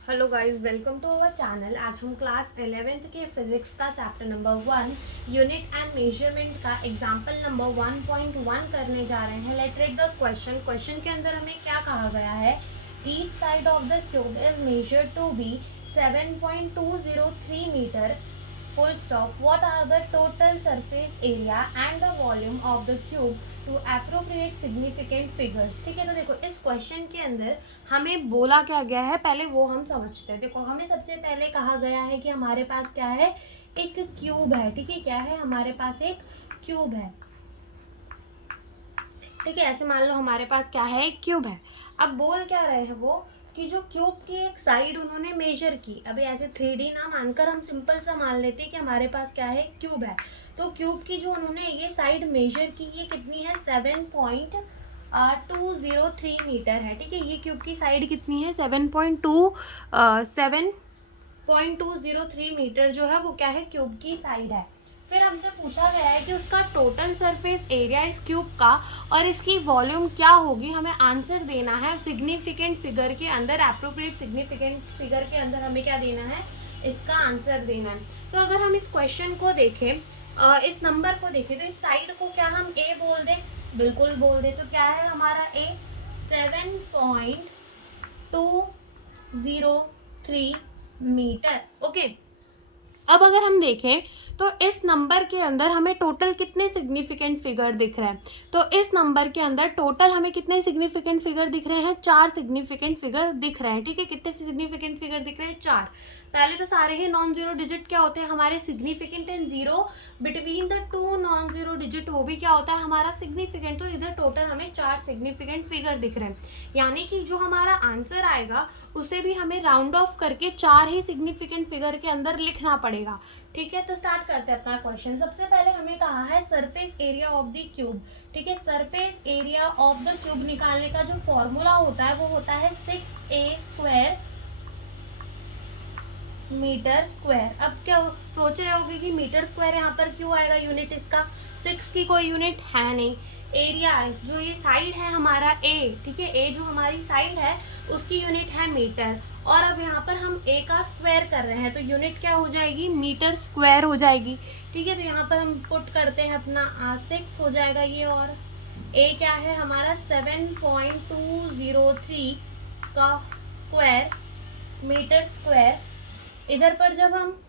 Hello guys, welcome to our channel. आज हम class 11th के फिजिक्स का chapter number 1 unit and measurement का एग्जांपल नंबर 1.1 करने जा रहे हैं। लेट रीड द क्वेश्चन के अंदर हमें क्या कहा गया है। Each side of the cube is measured to be 7.203 metre full stop. What are the total surface area and the volume of the cube to appropriate significant figures? ठीक है, तो देखो इस क्वेश्चन के अंदर हमें बोला क्या गया है, पहले वो हम समझते हैं। देखो हमें सबसे पहले कहा गया है कि हमारे पास क्या है, एक क्यूब है। ठीक है, क्या है, हमारे पास एक क्यूब है। ठीक है, ऐसे मान लो हमारे पास क्या है, एक क्यूब है। अब बोल क्या रहे हैं वो कि जो क्यूब की एक साइड उन्होंने मेजर की। अभी ऐसे 3D ना मानकर हम सिंपल सा मान लेते हैं कि हमारे पास क्या है, क्यूब है। तो क्यूब की जो उन्होंने ये साइड मेजर की, ये कितनी है, 7.203 मीटर है। ठीक है, ये क्यूब की साइड कितनी है, 7.203 मीटर जो है वो क्या है, क्यूब की साइड है। फिर हमसे पूछा गया है कि उसका टोटल सरफेस एरिया इस क्यूब का और इसकी वॉल्यूम क्या होगी, हमें आंसर देना है सिग्निफिकेंट फिगर के अंदर। एप्रोप्रिएट सिग्निफिकेंट फिगर के अंदर हमें क्या देना है, इसका आंसर देना है। तो अगर हम इस क्वेश्चन को देखें, इस नंबर को देखें, तो इस साइड को क्या हम ए बोल दें, बिल्कुल बोल दें। तो क्या है हमारा ए, 7.203 मीटर। ओके, अब अगर हम देखें तो इस नंबर के अंदर हमें टोटल कितने सिग्निफिकेंट फिगर दिख रहे हैं। तो इस नंबर के अंदर टोटल हमें कितने सिग्निफिकेंट फिगर दिख रहे हैं, 4 सिग्निफिकेंट फिगर दिख रहे हैं। ठीक है, कितने सिग्निफिकेंट फिगर दिख रहे हैं, 4। पहले तो सारे ही नॉन जीरो डिजिट क्या होते हैं हमारे, significant and zero between the two non zero digit, वो भी क्या होता है हमारा सिग्निफिकेंट। तो इधर टोटल हमें 4 सिग्निफिकेंट फिगर दिख रहे हैं, यानी कि जो हमारा आंसर आएगा उसे भी हमें राउंड ऑफ करके 4 ही सिग्निफिकेंट फिगर के अंदर लिखना पड़ेगा। ठीक है, तो स्टार्ट करते हैं अपना क्वेश्चन। सबसे पहले हमें कहा है surface area of the cube. ठीक है, surface area of the cube निकालने का जो फॉर्मूला होता है वो होता है 6a² मीटर स्क्वायर। अब क्या सोच रहे होगे कि मीटर स्क्वायर यहाँ पर क्यों आएगा, यूनिट इसका 6 की कोई यूनिट है नहीं। एरिया जो ये साइड है हमारा ए, ठीक है, ए जो हमारी साइड है उसकी यूनिट है मीटर। और अब यहाँ पर हम ए का स्क्वायर कर रहे हैं तो यूनिट क्या हो जाएगी, मीटर स्क्वायर हो जाएगी। ठीक है, तो यहाँ पर हम पुट करते हैं अपना 6 हो जाएगा ये, और ए क्या है हमारा 7.203 का स्क्वायर मीटर स्क्वायर। इधर पर जब हम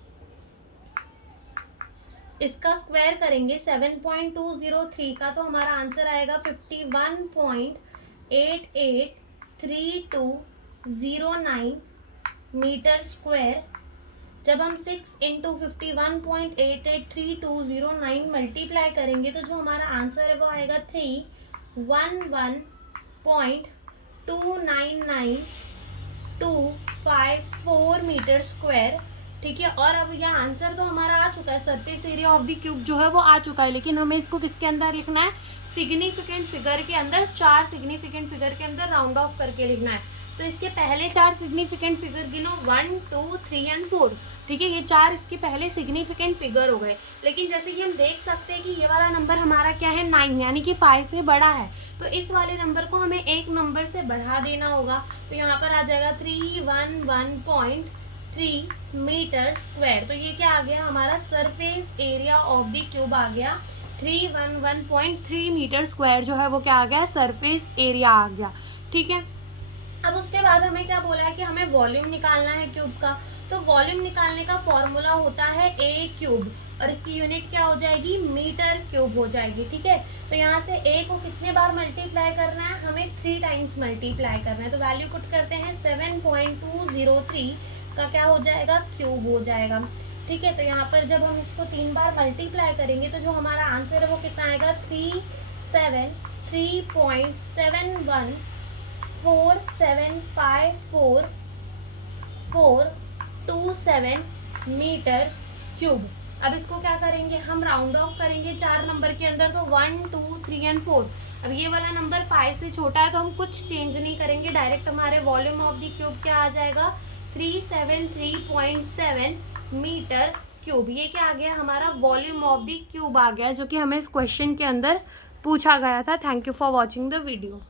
इसका स्क्वायर करेंगे 7.203 का, तो हमारा आंसर आएगा 51.883209 मीटर स्क्वायर। जब हम 6 इंटू 51.883209 मल्टीप्लाई करेंगे तो जो हमारा आंसर है वो आएगा 311.299254 मीटर स्क्वायर। ठीक है, और अब यह आंसर तो हमारा आ चुका है, surface area of the cube जो है वो आ चुका है, लेकिन हमें इसको किसके अंदर लिखना है, सिग्निफिकेंट फिगर के अंदर। 4 सिग्निफिकेंट फिगर के अंदर राउंड ऑफ करके लिखना है। तो इसके पहले 4 सिग्निफिकेंट फिगर गिनो, 1 2 3 एंड 4। ठीक है, ये 4 इसके पहले सिग्निफिकेंट फिगर हो गए। लेकिन जैसे कि हम देख सकते हैं कि ये वाला नंबर हमारा क्या है, 9, यानी कि 5 से बड़ा है। तो इस वाले नंबर को हमें एक नंबर से बढ़ा देना होगा। तो यहाँ पर आ जाएगा 311.3 मीटर स्क्वायर। तो ये क्या आ गया हमारा, surface area of the cube आ गया 311.3 मीटर स्क्वायर जो है वो क्या आ गया, सरफेस एरिया आ गया। ठीक है, अब उसके बाद हमें क्या बोला है कि हमें वॉल्यूम निकालना है क्यूब का। तो वॉल्यूम निकालने का फॉर्मूला होता है ए क्यूब, और इसकी यूनिट क्या हो जाएगी, मीटर क्यूब हो जाएगी। ठीक है, तो यहाँ से ए को कितने बार मल्टीप्लाई करना है, हमें 3 टाइम्स मल्टीप्लाई करना है। तो वैल्यू पुट करते हैं, 7.203 का क्या हो जाएगा, क्यूब हो जाएगा। ठीक है, तो यहाँ पर जब हम इसको 3 बार मल्टीप्लाई करेंगे तो जो हमारा आंसर है वो कितना आएगा, 373.75427 मीटर क्यूब। अब इसको क्या करेंगे, हम राउंड ऑफ करेंगे 4 नंबर के अंदर, तो 1 2 3 एंड 4। अब ये वाला नंबर 5 से छोटा है तो हम कुछ चेंज नहीं करेंगे, डायरेक्ट हमारे वॉल्यूम ऑफ द क्यूब क्या आ जाएगा, 373.7 मीटर क्यूब। ये क्या आ गया हमारा, वॉल्यूम ऑफ द क्यूब आ गया, जो कि हमें इस क्वेश्चन के अंदर पूछा गया था। Thank you for watching the video.